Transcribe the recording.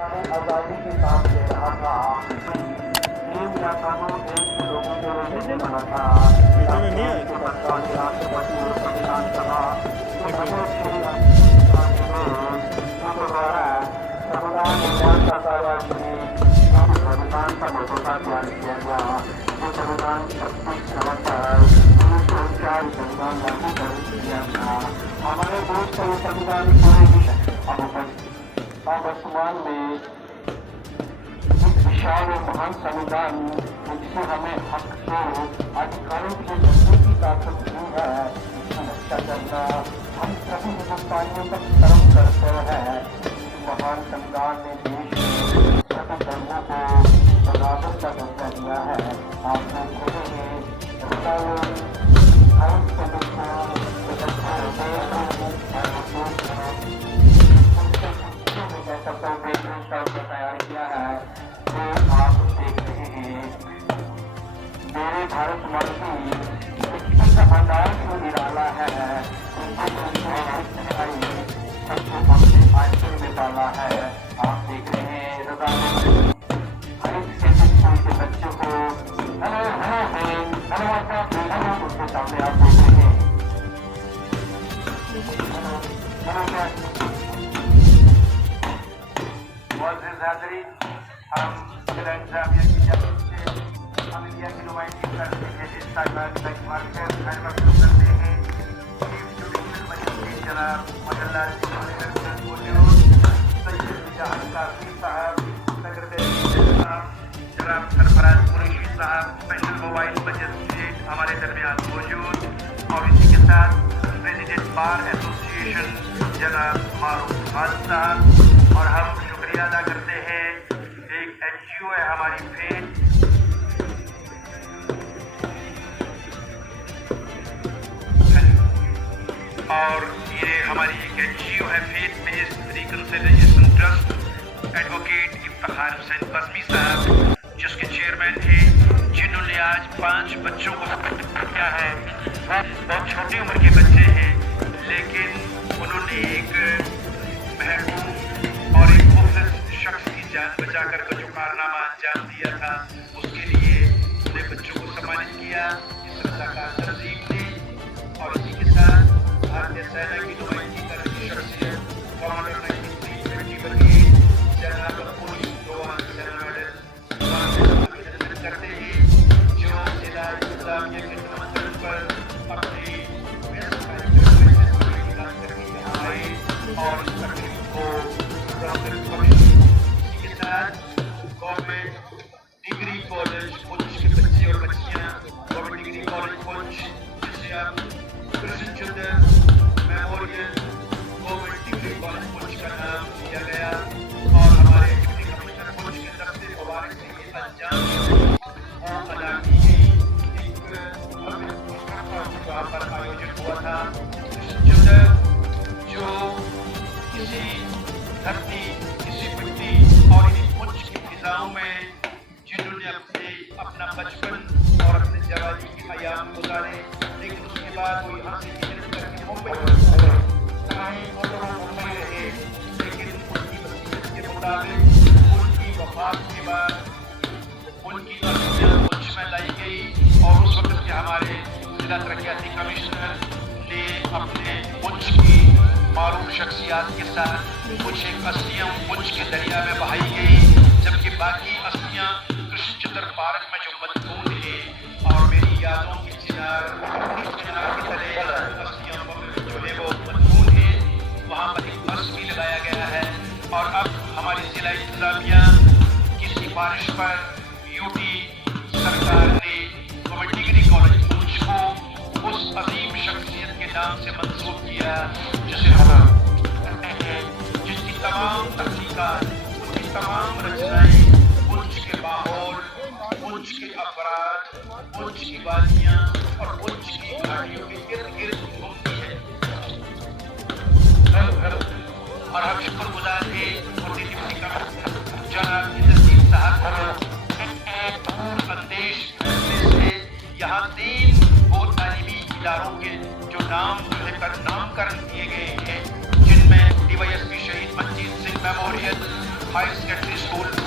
आजादी के साथ दे रहा था। नीम या कानून देश के लोगों को नहीं रहा था। राष्ट्रपति और संविधान सभा संविधान निर्माण का कार्य संविधान का मसौदा तैयार किया गया। जो संविधान 26 नवंबर 1949 संविधान लागू कर दिया गया। हमारे देश का ये संविधान वर्तमान में एक विशाल और महान संविधान जिससे हमें हक को अधिकारों के रखने की ताकत दी है, इसकी रक्षा करना हम सभी हिंदुस्तानियों का कर्म कर्तव्य है। महान संविधान ने देश में सभी धर्मों को बराबर का दर्जा दिया है। आप लोग खुलेंगे तैयार किया है जो आप देख रहे हैं। मेरे भारत माता की का भंडार क्यों निराला है, आंचल में डाला है। आप देख रहे हैं हर एक स्कूल के बच्चों को उनके सामने आप देख रहे हैं। हम जिला इंतजामिया की जानिब से हम इंडिया की नुमाइंदगी करते हैं, जिस करते हैं चीफ जुडिशल मजिस्ट्रेट जनाब मदनलाल साहब, सेक्रेटरी जनाब सरफराज कुरैशी साहब, स्पेशल मोबाइल मजिस्ट्रेट हमारे दरमियान मौजूद, और इसी के साथ प्रेसिडेंट बार एसोसिएशन जनाब मारूफ खान साहब। और हम शुक्रिया अदा करते हैं, एक NGO है हमारी फेथ, और ये हमारी एक NGO है faith based reconciliation trust, advocate Iftikhar Hussain Basmi साहब जिसके चेयरमैन थे, जिन्होंने आज 5 बच्चों को किया है। बहुत छोटी उम्र के बच्चे हैं, लेकिन उन्होंने एक महबूब और एक मुख्तलिफ शख्स की जान बचाकर का जो कारनामा अंजाम दिया था, उसके लिए उन्हें बच्चों को सम्मानित किया इस रज़ाकार तंजीम ने। और इसी के साथ भारतीय सेना की नुमाइंदगी कर रही शख्सियत कमांडर 93 ब्रिगेड जनाब पुलिस जवान जनरल मेडल करते हैं, जो जिला इंतजामिया के तमन्ना पर अपनी आए और इस तकलीफ को इसी के साथ गवर्नमेंट डिग्री कॉलेज पुंछ के बच्चे और बच्चियाँ, गवर्नमेंट डिग्री कॉलेज पुंछ जिसे आप Krishan Chander memorial government degree college Poonch का नाम दिया गया, और हमारे डिप्टी कमिश्नर पुंछ की तरफ से मुबारक से अंजाम अदा की गई। वहाँ पर आयोजित हुआ था कृष्ण चंद्र, जो किसी धरती, किसी मिट्टी और इस पुंछ की फिजाओं में जिन्होंने अपना बचपन और अपने जवानी के अयाम गुजारे, लेकिन उसके बाद वो यहाँ से हिजरत करके मुंबई रहे, लेकिन उनकी वसीयत के मुताबिक उनकी वफात के बाद उनकी अस्थियां पुंछ में लाई गई, और उस वक्त के हमारे जिला तरक्याती कमिश्नर ने अपने पुंछ की मारूफ शख्सियात के साथ कुछ एक अस्थियाँ पुंछ के दरिया में बहाई गई, जबकि बाकी अस्थियाँ कृष्ण चंद्र पार्क में जो मदफून है, और मेरी यादों की चिनार की तरह अस्थियाँ जो है वो मदफून है, वहाँ पर एक बस भी लगाया गया है। और अब हमारी जिला इंतजामिया की सिफारिश पर यूटी सरकार ने गवर्नमेंट डिग्री कॉलेज पुंछ को उस अजीम शख्सियत के नाम से मंसूब किया, जिसे हम कहते हैं, जिसकी तमाम तहकीकात, उनकी तमाम रचनाएं पुंछ के माहौल, पुंछ के अफराद, पुंछ की वादियाँ और पुंछ की घाटियों के इर्द गिर्द घूमती है। और हम शुक्रगुजार हैं और डिप्टी कमिश्नर जनाब इज़्ज़तदीन साहब को संदेश से यहाँ 3 वो तालीमी इदारों के जो नाम जो है नामकरण किए गए हैं, जिनमें DYSP शहीद Manjeet Singh memorial, higher secondary school